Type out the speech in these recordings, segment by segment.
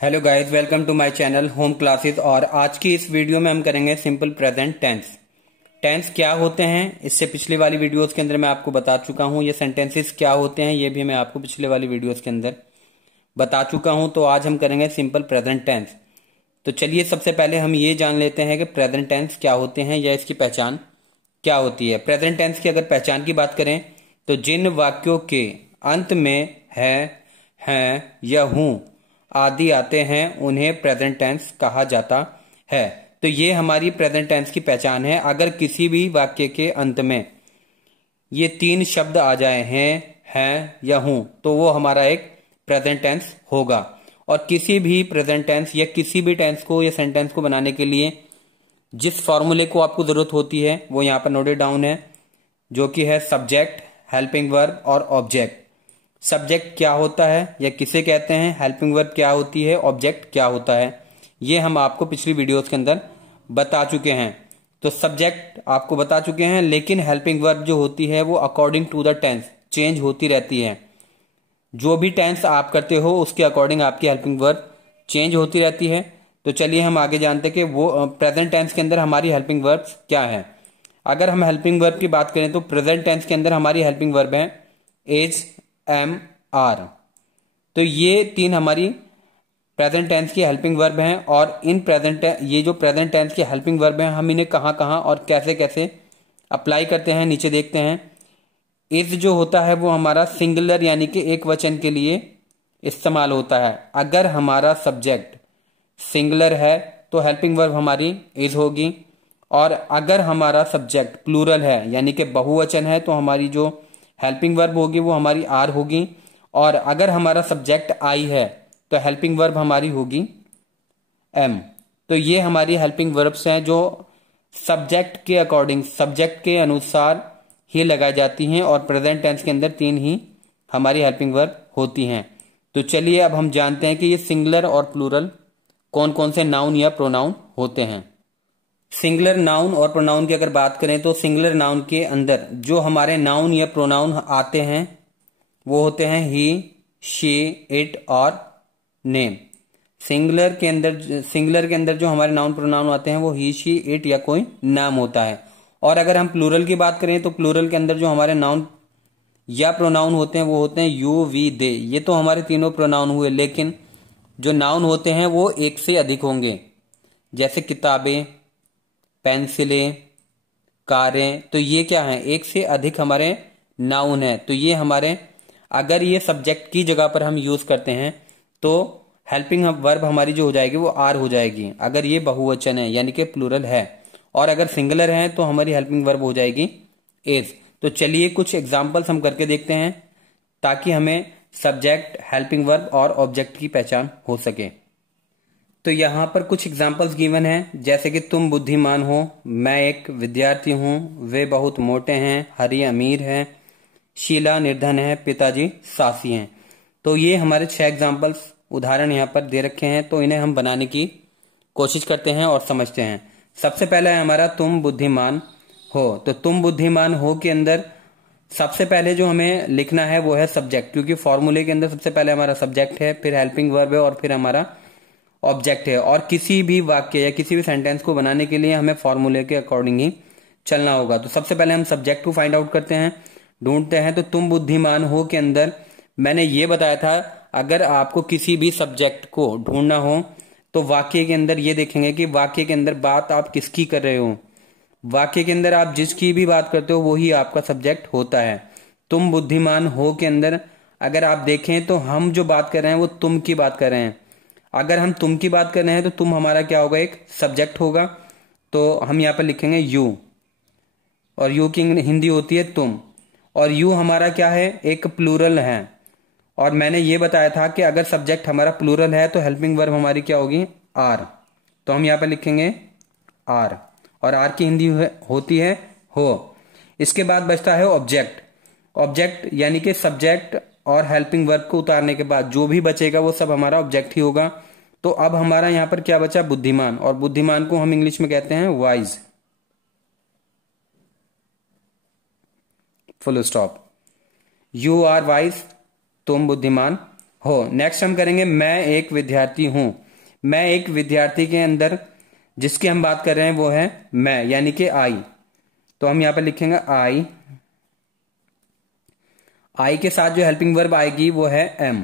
Hello guys, welcome to my channel home classes. और आज की इस वीडियो में हम करेंगे सिंपल प्रेजेंट टेंस। टेंस क्या होते हैं, इससे पिछले वाली वीडियोस के अंदर मैं आपको बता चुका हूं। ये सेंटेंसेस क्या होते हैं, ये भी मैं आपको पिछले वाली वीडियोस के अंदर बता चुका हूं। तो आज हम करेंगे सिंपल प्रेजेंट टेंस। तो चलिए सबसे पहले हम ये जान लेते हैं कि प्रेजेंट टेंस क्या होते हैं या इसकी पहचान क्या होती है। प्रेजेंट टेंस की अगर पहचान की बात करें तो जिन वाक्यों के अंत में है, हैं या हूं आदि आते हैं उन्हें प्रेजेंट टेंस कहा जाता है। तो ये हमारी प्रेजेंट टेंस की पहचान है। अगर किसी भी वाक्य के अंत में ये तीन शब्द आ जाए, हैं या हूं, तो वो हमारा एक प्रेजेंट टेंस होगा। और किसी भी प्रेजेंट टेंस या किसी भी टेंस को या सेंटेंस को बनाने के लिए जिस फॉर्मूले को आपको जरूरत होती है वो यहां पर नोटेड डाउन है, जो कि है सब्जेक्ट, हेल्पिंग वर्ब और ऑब्जेक्ट। सब्जेक्ट क्या होता है या किसे कहते हैं, हेल्पिंग वर्ब क्या होती है, ऑब्जेक्ट क्या होता है, ये हम आपको पिछली वीडियोस के अंदर बता चुके हैं। तो सब्जेक्ट आपको बता चुके हैं, लेकिन हेल्पिंग वर्ब जो होती है वो according to the tense change होती रहती है। जो भी टेंस आप करते हो उसके अकॉर्डिंग आपकी हेल्पिंग वर्ब चेंज होती रहती है। तो चलिए हम आगे जानते हैं कि वो प्रेजेंट टेंस के अंदर हमारी हेल्पिंग वर्ब्स क्या है। अगर हम हेल्पिंग वर्ब की बात करें तो प्रेजेंट टेंस के अंदर हमारी हेल्पिंग वर्ब है एज, एम, आर। तो ये तीन हमारी प्रेजेंट टेंस की हेल्पिंग वर्ब हैं। और ये जो प्रेजेंट टेंस की हेल्पिंग वर्ब हैं हम इन्हें कहाँ कहाँ और कैसे कैसे अप्लाई करते हैं, नीचे देखते हैं। इज जो होता है वो हमारा सिंगुलर यानी कि एक वचन के लिए इस्तेमाल होता है। अगर हमारा सब्जेक्ट सिंगुलर है तो हेल्पिंग वर्ब हमारी इज होगी। और अगर हमारा सब्जेक्ट प्लूरल है यानी कि बहुवचन है तो हमारी जो हेल्पिंग वर्ब होगी वो हमारी आर होगी। और अगर हमारा सब्जेक्ट आई है तो हेल्पिंग वर्ब हमारी होगी एम। तो ये हमारी हेल्पिंग वर्ब्स हैं जो सब्जेक्ट के अकॉर्डिंग, सब्जेक्ट के अनुसार ही लगाई जाती हैं। और प्रेजेंट टेंस के अंदर तीन ही हमारी हेल्पिंग वर्ब होती हैं। तो चलिए अब हम जानते हैं कि ये सिंगुलर और प्लूरल कौन कौन से नाउन या प्रोनाउन होते हैं। सिंगुलर नाउन और प्रोनाउन की अगर बात करें तो सिंगुलर नाउन के अंदर जो हमारे नाउन या प्रोनाउन आते हैं वो होते हैं ही, शी, इट और नेम। सिंगुलर के अंदर जो हमारे नाउन प्रोनाउन आते हैं वो ही, शी, इट या कोई नाम होता है। और अगर हम प्लूरल की बात करें तो प्लूरल के अंदर जो हमारे नाउन या प्रोनाउन होते हैं वो होते हैं यू, वी, दे। ये तो हमारे तीनों प्रोनाउन हुए, लेकिन जो नाउन होते हैं वो एक से अधिक होंगे। जैसे किताबें, पेंसिलें, कारें, तो ये क्या है, एक से अधिक हमारे नाउन है। तो ये हमारे, अगर ये सब्जेक्ट की जगह पर हम यूज करते हैं तो हेल्पिंग वर्ब हमारी जो हो जाएगी वो आर हो जाएगी, अगर ये बहुवचन है यानी कि प्लूरल है। और अगर सिंगुलर है तो हमारी हेल्पिंग वर्ब हो जाएगी इज। तो चलिए कुछ एग्जाम्पल्स हम करके देखते हैं ताकि हमें सब्जेक्ट, हेल्पिंग वर्ब और ऑब्जेक्ट की पहचान हो सके। तो यहाँ पर कुछ एग्जाम्पल्स गिवन हैं, जैसे कि तुम बुद्धिमान हो, मैं एक विद्यार्थी हूँ, वे बहुत मोटे हैं, हरी अमीर है, शीला निर्धन है, पिताजी सासी हैं। तो ये हमारे 6 एग्जाम्पल्स उदाहरण यहाँ पर दे रखे हैं। तो इन्हें हम बनाने की कोशिश करते हैं और समझते हैं। सबसे पहला है हमारा तुम बुद्धिमान हो। तो तुम बुद्धिमान हो के अंदर सबसे पहले जो हमें लिखना है वो है सब्जेक्ट, क्योंकि फॉर्मूले के अंदर सबसे पहले हमारा सब्जेक्ट है, फिर हेल्पिंग वर्ब है और फिर हमारा ऑब्जेक्ट है। और किसी भी वाक्य या किसी भी सेंटेंस को बनाने के लिए हमें फॉर्मूले के अकॉर्डिंग ही चलना होगा। तो सबसे पहले हम सब्जेक्ट को फाइंड आउट करते हैं, ढूंढते हैं। तो तुम बुद्धिमान हो के अंदर मैंने ये बताया था, अगर आपको किसी भी सब्जेक्ट को ढूंढना हो तो वाक्य के अंदर ये देखेंगे कि वाक्य के अंदर बात आप किसकी कर रहे हो। वाक्य के अंदर आप जिसकी भी बात करते हो वही आपका सब्जेक्ट होता है। तुम बुद्धिमान हो के अंदर अगर आप देखें तो हम जो बात कर रहे हैं वो तुम की बात कर रहे हैं। अगर हम तुम की बात कर रहे हैं तो तुम हमारा क्या होगा, एक सब्जेक्ट होगा। तो हम यहाँ पर लिखेंगे यू, और यू की हिंदी होती है तुम। और यू हमारा क्या है, एक प्लूरल है। और मैंने ये बताया था कि अगर सब्जेक्ट हमारा प्लूरल है तो हेल्पिंग वर्ब हमारी क्या होगी, आर। तो हम यहाँ पर लिखेंगे आर, और आर की हिंदी होती है हो। इसके बाद बचता है ऑब्जेक्ट। ऑब्जेक्ट यानी कि सब्जेक्ट और हेल्पिंग वर्ब को उतारने के बाद जो भी बचेगा वो सब हमारा ऑब्जेक्ट ही होगा। तो अब हमारा यहां पर क्या बचा, बुद्धिमान। और बुद्धिमान को हम इंग्लिश में कहते हैं wise, full stop. You are wise, तुम बुद्धिमान हो। नेक्स्ट हम करेंगे मैं एक विद्यार्थी हूं। मैं एक विद्यार्थी के अंदर जिसकी हम बात कर रहे हैं वो है मैं, यानी कि आई। तो हम यहां पर लिखेंगे आई। आई के साथ जो हेल्पिंग वर्ब आएगी वो है एम।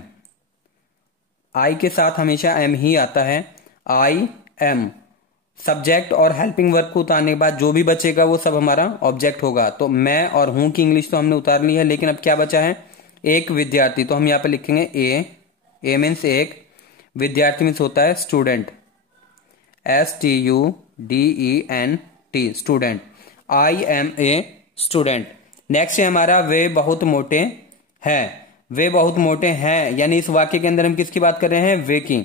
आई के साथ हमेशा एम ही आता है। I am. सब्जेक्ट और हेल्पिंग वर्ब को उतारने के बाद जो भी बचेगा वो सब हमारा ऑब्जेक्ट होगा। तो मैं और हूं की इंग्लिश तो हमने उतार ली है, लेकिन अब क्या बचा है, एक विद्यार्थी। तो हम यहां पर लिखेंगे ए मीन्स एक, विद्यार्थी मीन्स होता है student, STUDENT student. I am a student. Next है हमारा वे बहुत मोटे हैं। वे बहुत मोटे हैं, यानी इस वाक्य के अंदर हम किसकी बात कर रहे हैं, वे की।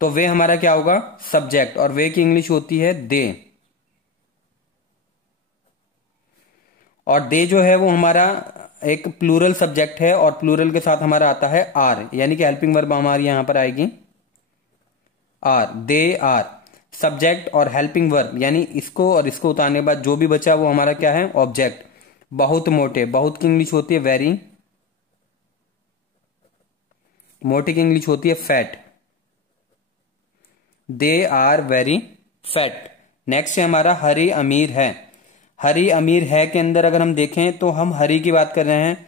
तो वे हमारा क्या होगा, सब्जेक्ट, और वे की इंग्लिश होती है दे। और दे जो है वो हमारा एक प्लूरल सब्जेक्ट है, और प्लूरल के साथ हमारा आता है आर, यानी कि हेल्पिंग वर्ब हमारी यहां पर आएगी आर। दे आर सब्जेक्ट और हेल्पिंग वर्ब, यानी इसको और इसको उतारने के बाद जो भी बचा वो हमारा क्या है, ऑब्जेक्ट। बहुत मोटे, बहुत की इंग्लिश होती है वेरी, मोटे की इंग्लिश होती है fat. They are very fat. Next है हमारा हरी अमीर है। हरी अमीर है के अंदर अगर हम देखें तो हम हरी की बात कर रहे हैं,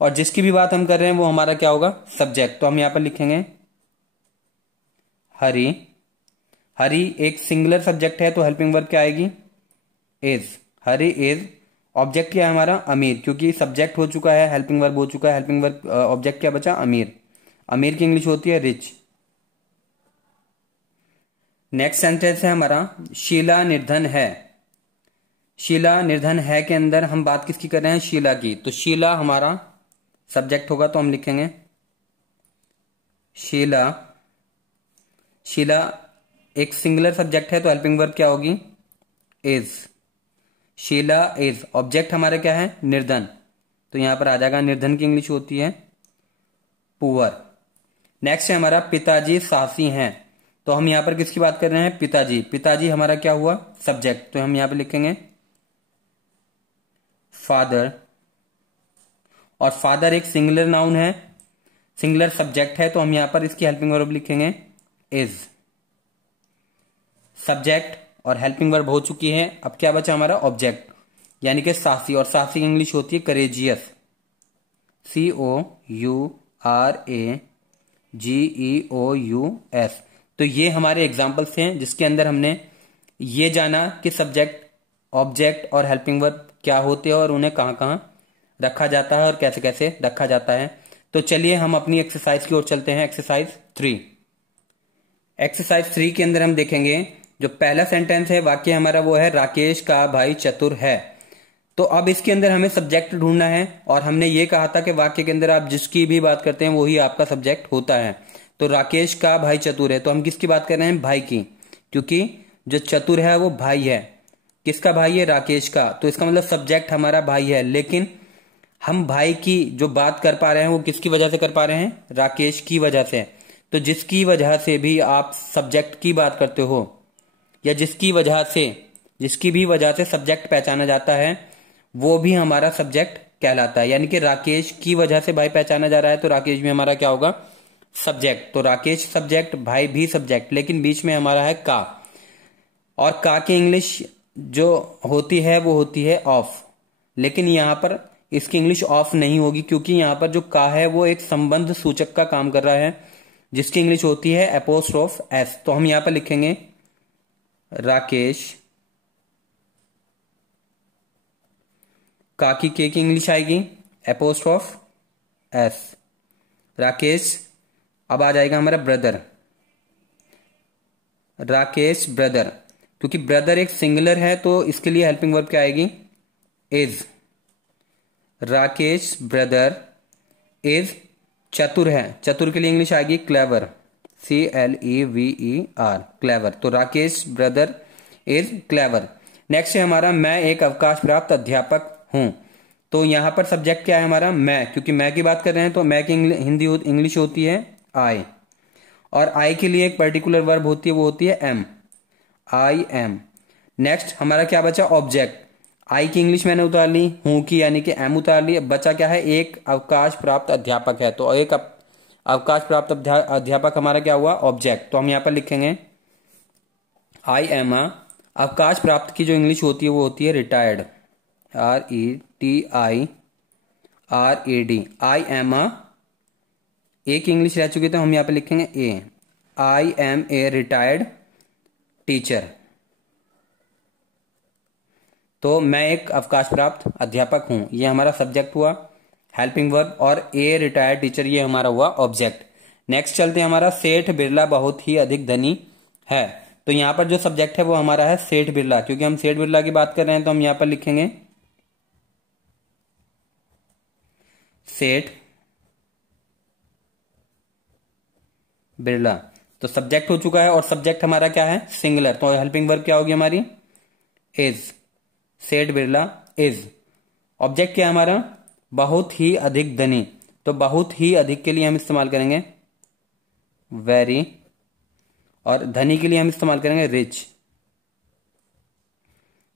और जिसकी भी बात हम कर रहे हैं वो हमारा क्या होगा, सब्जेक्ट। तो हम यहां पर लिखेंगे हरी। हरी एक सिंगुलर सब्जेक्ट है, तो हेल्पिंग वर्ब क्या आएगी, इज। Hari is. ऑब्जेक्ट क्या है हमारा, अमीर, क्योंकि सब्जेक्ट हो चुका है, हेल्पिंग वर्ब हो चुका है। हेल्पिंग वर्ब ऑब्जेक्ट क्या बचा, अमीर। अमीर की इंग्लिश होती है रिच। नेक्स्ट सेंटेंस है हमारा शीला निर्धन है। शीला निर्धन है के अंदर हम बात किसकी कर रहे हैं, शीला की। तो शीला हमारा सब्जेक्ट होगा, तो हम लिखेंगे शीला। शीला एक सिंगुलर सब्जेक्ट है, तो हेल्पिंग वर्ब क्या होगी, इज। शीला इज। ऑब्जेक्ट हमारा क्या है, निर्धन, तो यहां पर आ जाएगा निर्धन की इंग्लिश होती है पुअर। नेक्स्ट है हमारा पिताजी साहसी हैं। तो हम यहां पर किसकी बात कर रहे हैं, पिताजी। पिताजी हमारा क्या हुआ, सब्जेक्ट, तो हम यहां पर लिखेंगे फादर। और फादर एक सिंगुलर नाउन है, सिंगुलर सब्जेक्ट है, तो हम यहां पर इसकी हेल्पिंग वर्ब लिखेंगे इज। सब्जेक्ट और हेल्पिंग वर्ब हो चुकी है, अब क्या बचा हमारा, ऑब्जेक्ट, यानी कि साहसी। और साहसी की इंग्लिश होती है करेजियस, COURAGEOUS। तो ये हमारे एग्जाम्पल्स हैं जिसके अंदर हमने ये जाना कि सब्जेक्ट, ऑब्जेक्ट और हेल्पिंग वर्ब क्या होते हैं और उन्हें कहां कहां रखा जाता है और कैसे कैसे रखा जाता है। तो चलिए हम अपनी एक्सरसाइज की ओर चलते हैं। एक्सरसाइज 3। एक्सरसाइज 3 के अंदर हम देखेंगे जो पहला सेंटेंस है, वाक्य हमारा वो है राकेश का भाई चतुर है। तो अब इसके अंदर हमें सब्जेक्ट ढूंढना है, और हमने ये कहा था कि वाक्य के अंदर आप जिसकी भी बात करते हैं वही आपका सब्जेक्ट होता है। तो राकेश का भाई चतुर है, तो हम किसकी बात कर रहे हैं, भाई की, क्योंकि जो चतुर है वो भाई है। किसका भाई है, राकेश का। तो इसका मतलब सब्जेक्ट हमारा भाई है, लेकिन हम भाई की जो बात कर पा रहे हैं वो किसकी वजह से कर पा रहे हैं, राकेश की वजह से। तो जिसकी वजह से भी आप सब्जेक्ट की बात करते हो, या जिसकी भी वजह से सब्जेक्ट पहचाना जाता है, वो भी हमारा सब्जेक्ट कहलाता है। यानी कि राकेश की वजह से भाई पहचाना जा रहा है, तो राकेश भी हमारा क्या होगा, सब्जेक्ट। तो राकेश सब्जेक्ट, भाई भी सब्जेक्ट, लेकिन बीच में हमारा है का। और का की इंग्लिश जो होती है वो होती है ऑफ, लेकिन यहां पर इसकी इंग्लिश ऑफ नहीं होगी, क्योंकि यहां पर जो का है वो एक संबंध सूचक का काम कर रहा है, जिसकी इंग्लिश होती है एपोस्ट्रोफ एस। तो हम यहां पर लिखेंगे राकेश। काकी के की इंग्लिश आएगी एपोस्ट्रोफ एस, राकेश। अब आ जाएगा हमारा ब्रदर, राकेश ब्रदर, क्योंकि ब्रदर एक सिंगुलर है तो इसके लिए हेल्पिंग वर्ब क्या आएगी, इज। राकेश ब्रदर इज चतुर है, चतुर के लिए इंग्लिश आएगी क्लेवर, CLEVER, क्लेवर। तो Rakesh brother is clever. Next है हमारा मैं एक अवकाश प्राप्त अध्यापक हूं। तो यहां पर सब्जेक्ट क्या है हमारा, मैं, क्योंकि मैं की बात कर रहे हैं तो मैं की इंग्लिश होती है आई, और आई के लिए एक पर्टिकुलर वर्ब होती है, वो होती है एम, आई एम। नेक्स्ट हमारा क्या बचा, ऑब्जेक्ट। आई की इंग्लिश मैंने उतार ली, हूं की यानी कि एम उतार ली। अब बचा क्या है, एक अवकाश प्राप्त अध्यापक है। तो एक अवकाश प्राप्त अध्यापक हमारा क्या हुआ, ऑब्जेक्ट। तो हम यहाँ पर लिखेंगे आई एम अ, अवकाश प्राप्त की जो इंग्लिश होती है वो होती है retired, RETIRED, I am a, एक इंग्लिश रह चुकी तो हम यहाँ पे लिखेंगे a, I am a retired teacher. तो मैं एक अवकाश प्राप्त अध्यापक हूं, ये हमारा सब्जेक्ट हुआ, हेल्पिंग वर्ब, और ए रिटायर्ड टीचर ये हमारा हुआ ऑब्जेक्ट। नेक्स्ट चलते हैं हमारा सेठ बिरला बहुत ही अधिक धनी है। तो यहां पर जो सब्जेक्ट है वो हमारा है सेठ बिरला, क्योंकि हम सेठ बिरला की बात कर रहे हैं तो हम यहां पर लिखेंगे सेठ बिरला। तो सब्जेक्ट हो चुका है और सब्जेक्ट हमारा क्या है, सिंगुलर। तो हेल्पिंग वर्ब क्या होगी हमारी, इज, सेठ बिरला इज। ऑब्जेक्ट क्या है हमारा, बहुत ही अधिक धनी। तो बहुत ही अधिक के लिए हम इस्तेमाल करेंगे वेरी, और धनी के लिए हम इस्तेमाल करेंगे रिच।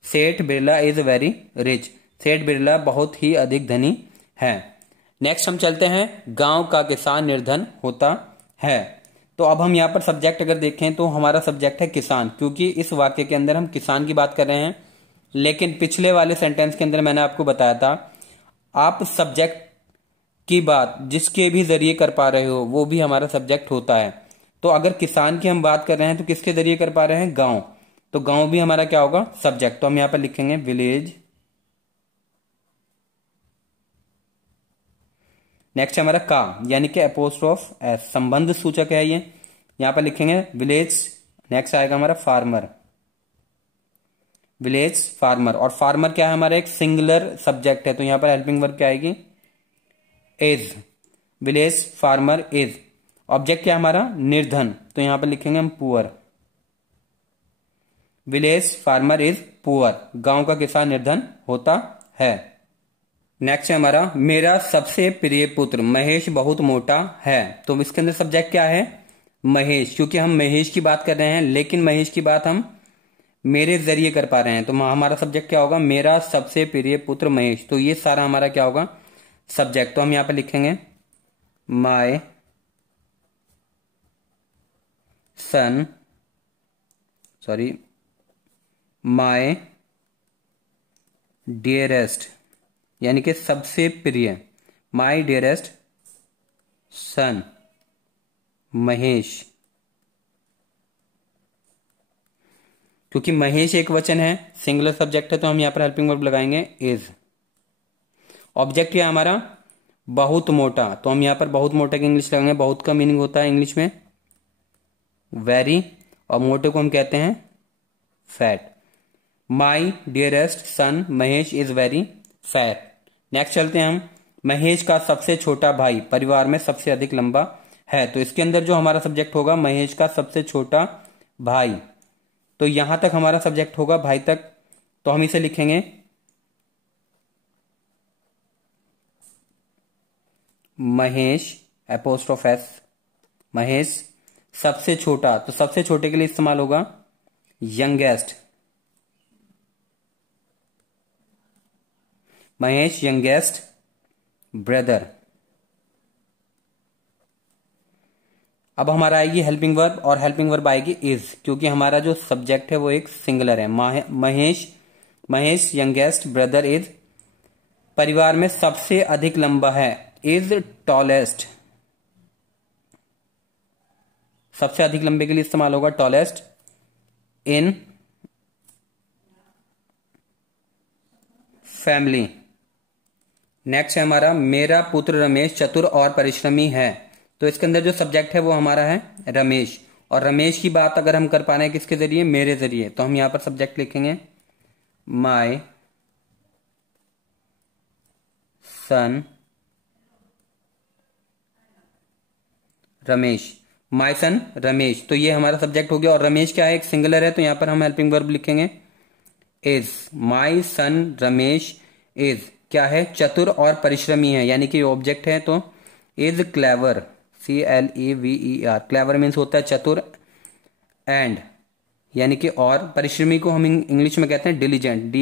सेठ बिरला इज वेरी रिच, सेठ बिरला बहुत ही अधिक धनी है। नेक्स्ट हम चलते हैं गांव का किसान निर्धन होता है। तो अब हम यहां पर सब्जेक्ट अगर देखें तो हमारा सब्जेक्ट है किसान, क्योंकि इस वाक्य के अंदर हम किसान की बात कर रहे हैं। लेकिन पिछले वाले सेंटेंस के अंदर मैंने आपको बताया था आप सब्जेक्ट की बात जिसके भी जरिए कर पा रहे हो वो भी हमारा सब्जेक्ट होता है। तो अगर किसान की हम बात कर रहे हैं तो किसके जरिए कर पा रहे हैं, गांव। तो गांव भी हमारा क्या होगा, सब्जेक्ट। तो हम यहां पर लिखेंगे विलेज। नेक्स्ट हमारा का, यानी कि एपोस्ट्रोफ एस, संबंध सूचक है ये, यहां पर लिखेंगे विलेज। नेक्स्ट आएगा हमारा फार्मर, विलेज फार्मर। और फार्मर क्या है हमारा, एक सिंगुलर सब्जेक्ट है, तो यहां पर हेल्पिंग वर्ब क्या आएगी, is, village farmer is. Object क्या हमारा, निर्धन, तो यहां पर लिखेंगे हम poor, village farmer is poor, गांव का किसान निर्धन होता है। नेक्स्ट है हमारा मेरा सबसे प्रिय पुत्र महेश बहुत मोटा है। तो इसके अंदर सब्जेक्ट क्या है, महेश, क्योंकि हम महेश की बात कर रहे हैं, लेकिन महेश की बात हम मेरे जरिए कर पा रहे हैं। तो हमारा सब्जेक्ट क्या होगा, मेरा सबसे प्रिय पुत्र महेश। तो ये सारा हमारा क्या होगा, सब्जेक्ट। तो हम यहां पर लिखेंगे my son, sorry my dearest, यानी कि सबसे प्रिय, माय डियरेस्ट सन महेश। क्योंकि महेश एक वचन है, सिंगुलर सब्जेक्ट है, तो हम यहां पर हेल्पिंग वर्ब लगाएंगे इज। ऑब्जेक्ट क्या हमारा, बहुत मोटा, तो हम यहां पर बहुत मोटा की इंग्लिश लगाएंगे। बहुत का मीनिंग होता है इंग्लिश में वेरी, और मोटे को हम कहते हैं fat. My dearest son Mahesh is very fat. Next चलते हैं हम, महेश का सबसे छोटा भाई परिवार में सबसे अधिक लंबा है। तो इसके अंदर जो हमारा सब्जेक्ट होगा, महेश का सबसे छोटा भाई, तो यहां तक हमारा सब्जेक्ट होगा भाई तक, तो हम इसे लिखेंगे महेश एपोस्ट्रोफ एस, महेश सबसे छोटा। तो सबसे छोटे के लिए इस्तेमाल होगा यंगेस्ट, महेश यंगेस्ट ब्रदर। अब हमारा आएगी हेल्पिंग वर्ब, और हेल्पिंग वर्ब आएगी इज, क्योंकि हमारा जो सब्जेक्ट है वो एक सिंगुलर है। महेश यंगेस्ट ब्रदर इज, परिवार में सबसे अधिक लंबा है, इज टॉलेस्ट, सबसे अधिक लंबे के लिए इस्तेमाल होगा टॉलेस्ट इन फैमिली। नेक्स्ट है हमारा मेरा पुत्र रमेश चतुर और परिश्रमी है। तो इसके अंदर जो सब्जेक्ट है वो हमारा है रमेश, और रमेश की बात अगर हम कर पा रहे हैं किसके जरिए, मेरे जरिए, तो हम यहां पर सब्जेक्ट लिखेंगे my son Ramesh, my son Ramesh. तो ये हमारा सब्जेक्ट हो गया, और रमेश क्या है, एक सिंगुलर है, तो यहां पर हम हेल्पिंग वर्ब लिखेंगे is. My son Ramesh is क्या है, चतुर और परिश्रमी है, यानी कि ऑब्जेक्ट है, तो is clever, CLEVER, clever means होता है चतुर, एंड यानी कि और, परिश्रमी को हम इंग्लिश में कहते हैं diligent,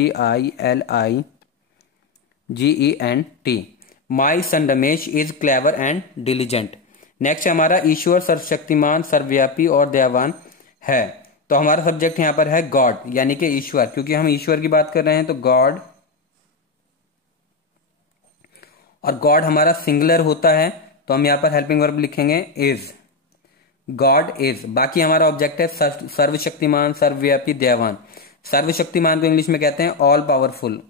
DILIGENT। My son Ramesh is clever and diligent. Next हमारा ईश्वर सर्वशक्तिमान सर्वव्यापी और दयावान है। तो हमारा सब्जेक्ट यहाँ पर है गॉड यानी कि ईश्वर, क्योंकि हम ईश्वर की बात कर रहे हैं तो गॉड, और गॉड हमारा सिंगुलर होता है तो हम यहाँ पर हेल्पिंग वर्ब लिखेंगे इज, गॉड इज। बाकी हमारा ऑब्जेक्ट है सर्वशक्तिमान सर्वव्यापी दयावान। सर्वशक्तिमान को इंग्लिश में कहते हैं ऑल पावरफुल,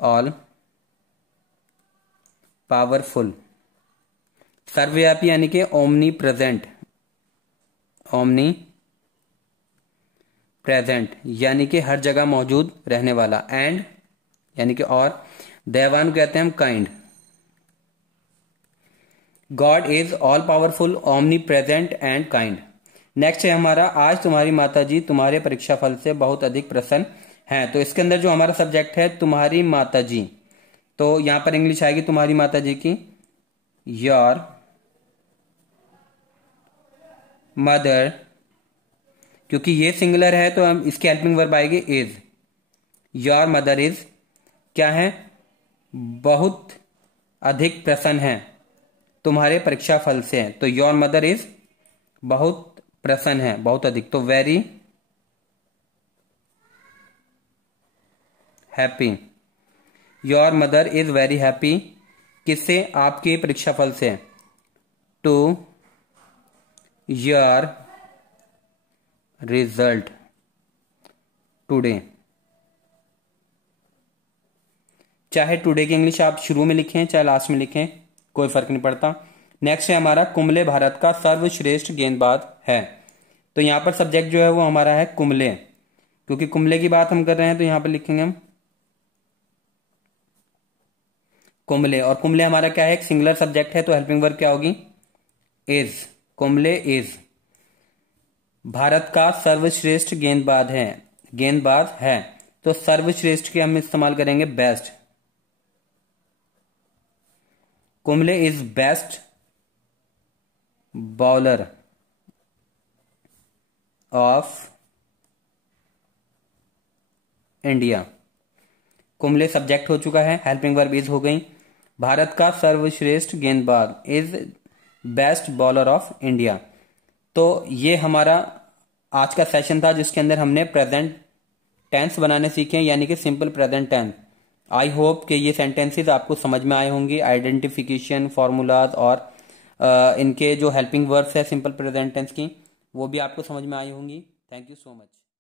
ऑल पावरफुल। सर्वव्यापी यानी कि ओमनी प्रेजेंट, ओमनी प्रेजेंट यानी कि हर जगह मौजूद रहने वाला। एंड यानी कि और। दयावान कहते हैं हम kind. God is all powerful, omni present and kind. Next है हमारा आज तुम्हारी माताजी तुम्हारे परीक्षा फल से बहुत अधिक प्रसन्न हैं। तो इसके अंदर जो हमारा सब्जेक्ट है तुम्हारी माताजी, तो यहां पर इंग्लिश आएगी तुम्हारी माताजी की योर मदर, क्योंकि ये सिंगुलर है तो हम इसकी हेल्पिंग वर्ब आएगी इज। योर मदर इज क्या है, बहुत अधिक प्रसन्न है तुम्हारे परीक्षा फल से है। तो योर मदर इज बहुत प्रसन्न है, बहुत अधिक, तो very happy. Your mother is very happy किससे, आपके परीक्षा फल से, टू योर रिजल्ट टुडे। चाहे टुडे की इंग्लिश आप शुरू में लिखें चाहे लास्ट में लिखें, कोई फर्क नहीं पड़ता। नेक्स्ट है हमारा कुंबले भारत का सर्वश्रेष्ठ गेंदबाज है। तो यहां पर सब्जेक्ट जो है वो हमारा है कुंबले, क्योंकि कुंबले की बात हम कर रहे हैं तो यहां पर लिखेंगे हम कुंबले। और कुंबले हमारा क्या है, एक सिंगुलर सब्जेक्ट है तो हेल्पिंग वर्ब क्या होगी इज। कुंबले इज भारत का सर्वश्रेष्ठ गेंदबाज है, गेंदबाज है तो सर्वश्रेष्ठ के हम इस्तेमाल करेंगे best. Kumble is best bowler of India. Kumble subject हो चुका है, हेल्पिंग वर्ब इज हो गई। भारत का सर्वश्रेष्ठ गेंदबाज is best bowler of India. तो ये हमारा आज का सेशन था जिसके अंदर हमने प्रेजेंट टेंस बनाने सीखे, यानी कि simple present tense. I hope कि ये सेंटेंसेस आपको समझ में आए होंगी। आइडेंटिफिकेशन, फॉर्मूलाज और इनके जो हेल्पिंग वर्ब्स है सिंपल प्रेजेंट टेंस की, वो भी आपको समझ में आई होंगी। Thank you so much.